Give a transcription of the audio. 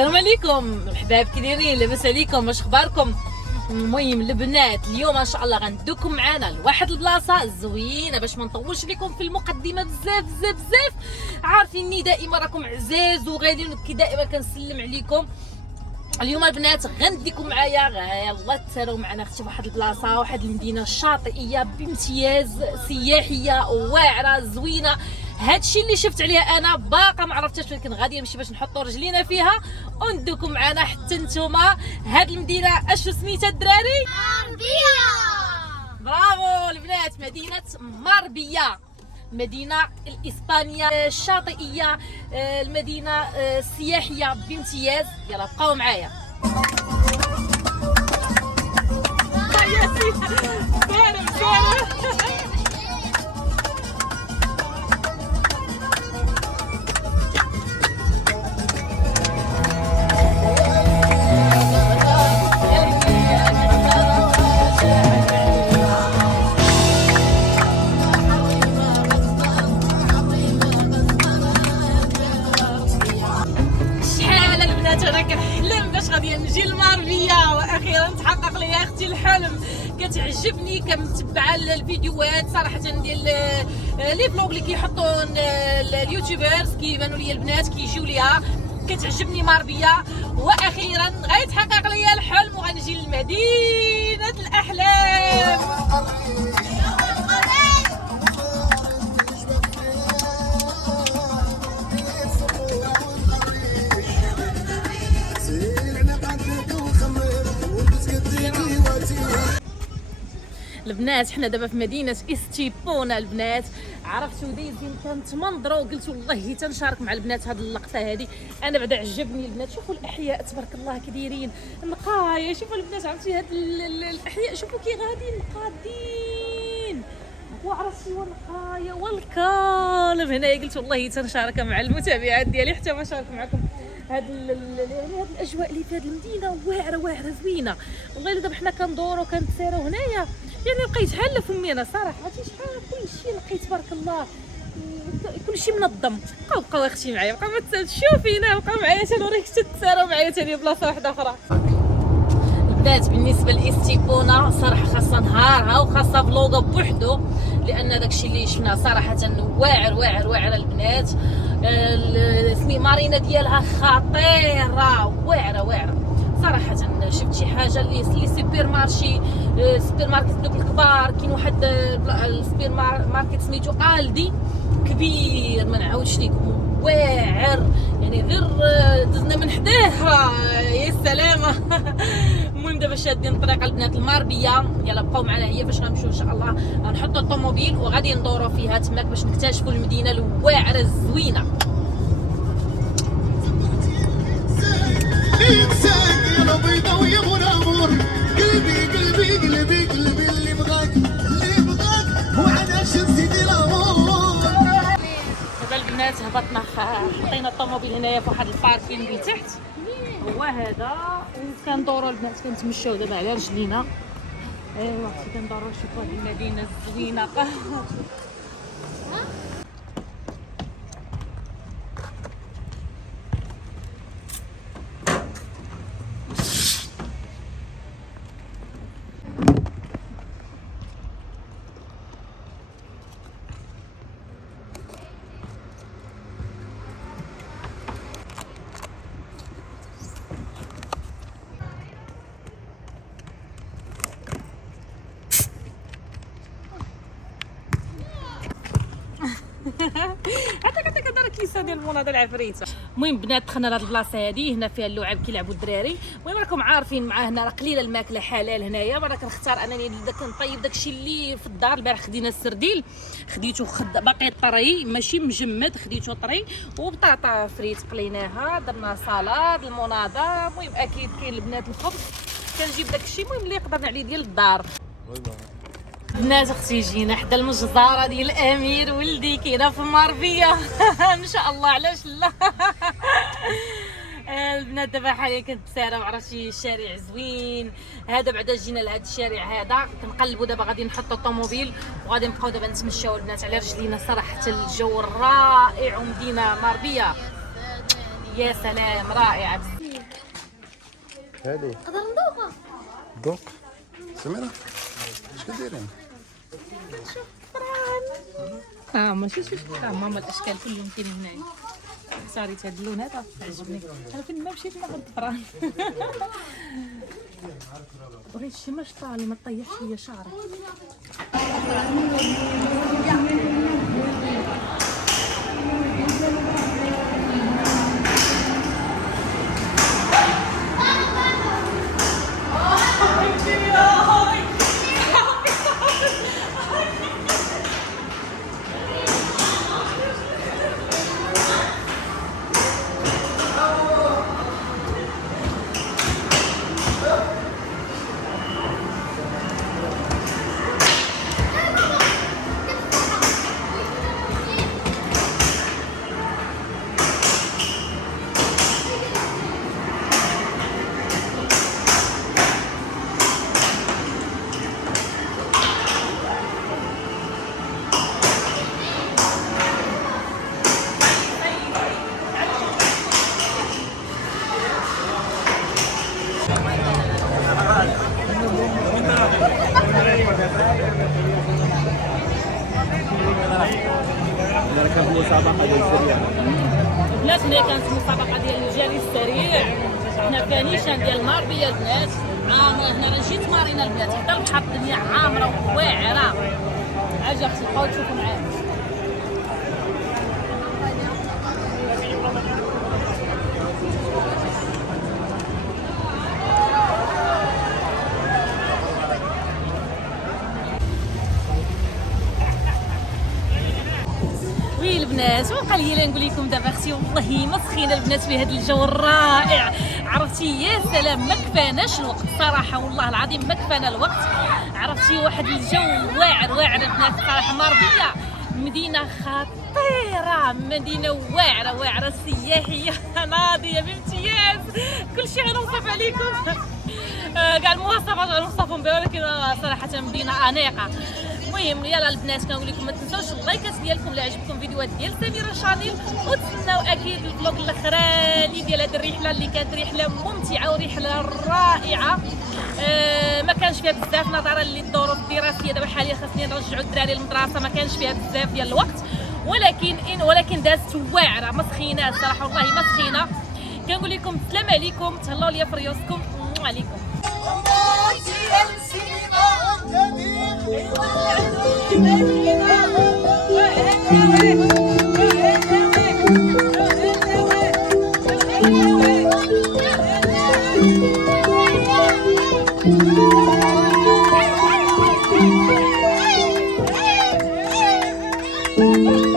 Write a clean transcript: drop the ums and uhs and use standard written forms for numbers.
السلام عليكم الحباب كي دايرين؟ لاباس عليكم؟ واش اخباركم؟ المهم البنات اليوم ان شاء الله غندوكم معنا لواحد البلاصه زوينه باش ما نطولش لكم في المقدمه بزاف. عارفيني دائما راكم عزاز وغاليين كي دائما كنسلم عليكم. اليوم البنات غنديكم معايا يلا تساراو معنا اختي واحد البلاصه، واحد المدينه شاطئيه بامتياز، سياحيه واعره زوينه. هادشي اللي شفت عليها انا باقا ما عرفتش، ولكن غادي نمشي باش نحطوا رجلينا فيها وندوكم معنا حتى نتوما. هاد المدينه اش سميتها الدراري؟ ماربيا. برافو البنات، مدينه ماربيا، المدينه الاسبانيه الشاطئيه، المدينه السياحيه بامتياز. يلا بقاو معايا. انا كنحلم باش غادي نجي لماربيا، واخيرا تحقق لي اختي الحلم. كتعجبني كنتبع الفيديوهات صراحه ديال لي فلوغ اللي كيحطوا اليوتيوبرز، كيبانوا لي البنات كيجيو ليها. كتعجبني ماربيا، واخيرا غيتحقق لي الحلم وغنجي لمدينه الاحلام. البنات حنا دابا في مدينه استيبونا. البنات عرفتوا دايزين كنتمنظروا، قلت والله تنشارك مع البنات هذه اللقطه هذه. انا بعدا عجبني البنات. شوفوا الاحياء تبارك الله كي دايرين، نقايه. شوفوا البنات عرفتي هاد الاحياء، شوفوا كي غاديين قادين وعرفتي والنقايه والكالم هنايا. قلت والله تنشارك مع المتابعات ديالي حتى ما شارك معكم هاد يعني هاد الاجواء اللي في هاد المدينه واعره زوينه. والله الا دابا حنا كندوروا كنتساراو هنايا، يعني لقيت حاله فمي انا صراحه. عرفتي شحال كلشي لقيت تبارك الله كلشي منظم. بقاو اختي معايا، بقاو ما تشوفينا، بقاو معايا تنوريك تتساراو معايا ثاني بلاصه واحده اخرى. البنات بالنسبه لاستيبونا صراحه خاصه نهارها وخاصه فلوغا بوحدو، لان داكشي اللي شفنا صراحه واعر البنات. مارينا ديالها خطيره واعره صراحه. شفت شي حاجه اللي سوبر مارشي، سوبر ماركت دوك الكبار. كاين واحد السوبر ماركت سميتو الدي كبير ما نعاودش لكم، واعر يعني غير دزنا من حداه يا سلامه. المهم دابا شادين الطريق البنات الماربيه. يلا بقاو معنا هي فاش غنمشيو ان شاء الله. غنحطوا الطوموبيل وغادي ندوروا فيها تماك باش نكتشفوا المدينه الواعره الزوينه. دابا البنات هبطنا، حطينا الطوموبيل هنايا في واحد الباركين لتحت هو هذا، وكندوروا البنات كنتمشاو دابا على رجلينا. ايوا كندوروا نشوفوا هذه المدينه الزوينه. حتى كدار كيسه ديال المناضل العفريته. المهم بنات دخلنا لهاد البلاصه هادي، هنا فيها اللعاب كيلعبوا الدراري. المهم راكم عارفين مع هنا راه قليله الماكله حلال هنايا. راه كنختار انني كنطيب داكشي اللي في الدار. البارح خدينا السرديل، خديته باقي طري ماشي مجمد، خديته طري، وبطاطا فريت قليناها، درنا صالاد المناضه. المهم اكيد كاين البنات الخبز، كنجيب داكشي المهم اللي يقدرنا عليه ديال الدار. بنات اختي جينا حدا المجزره ديال الامير ولدي كاينه في ماربيا. ان شاء الله علاش لا. البنات دابا حاليا كنتساراو على شي شارع زوين هذا. بعدا جينا لهذا الشارع هذا كنقلبوا. دابا غادي نحطوا الطوموبيل وغادي نبقاو دابا نتمشاو البنات على رجلينا. صراحه الجو رائع ومدينه ماربيا يا سلام رائعه. هادي نقدر ندوقها. دوق سميرة اش كديرين؟ ماشي ماما الاشكال كلهم كاينين هنايا. اختاريت هذا اللون هذا عجبني. انا فين ما مشيت ناخذ الفران. بغيت شي مشطه اللي ما طيحش ليا شعري. البنات هنا كانت مسابقه ديال الجري السريع. حنا في نيشان ديال ماربيه البنات. هنا راه جيت مارينا البنات حتى البحر الدنيا عامره وواعره. اجي اختي بقاو تشوفوا معايا. وي البنات وقع لي نقول لكم دابا اختي والله ما سخينه البنات في هذا الجو الرائع. عرفتي يا سلام ما كفاناش الوقت صراحه والله العظيم ما كفانا الوقت. عرفتي واحد الجو واعر البنات صراحه. ماربيه مدينه خطيره مدينه واعره سياحيه ناضيه بامتياز. كلشي غنوصف عليكم كاع المواصفات غنوصفهم بها ولكن صراحه مدينه انيقه. المهم يلا البنات كنقول لكم ما تنساوش اللايكات ديالكم اللي عجبكم فيديوهات ديال سميرة شانيل وتسناو اكيد الفلوق الاخراني ديال هذه الرحله اللي كانت رحله ممتعه ورحله رائعه. ما كانش فيها بزاف نظرا للظروف الدراسيه دابا حاليا خاصني نرجعوا الدراري للمدرسه ما كانش فيها بزاف ديال الوقت ولكن دازت واعره ما سخيناش صراحه والله ما سخينه. كنقول لكم السلام عليكم تهلاو ليا في ريوسكم عليكم. Thank you.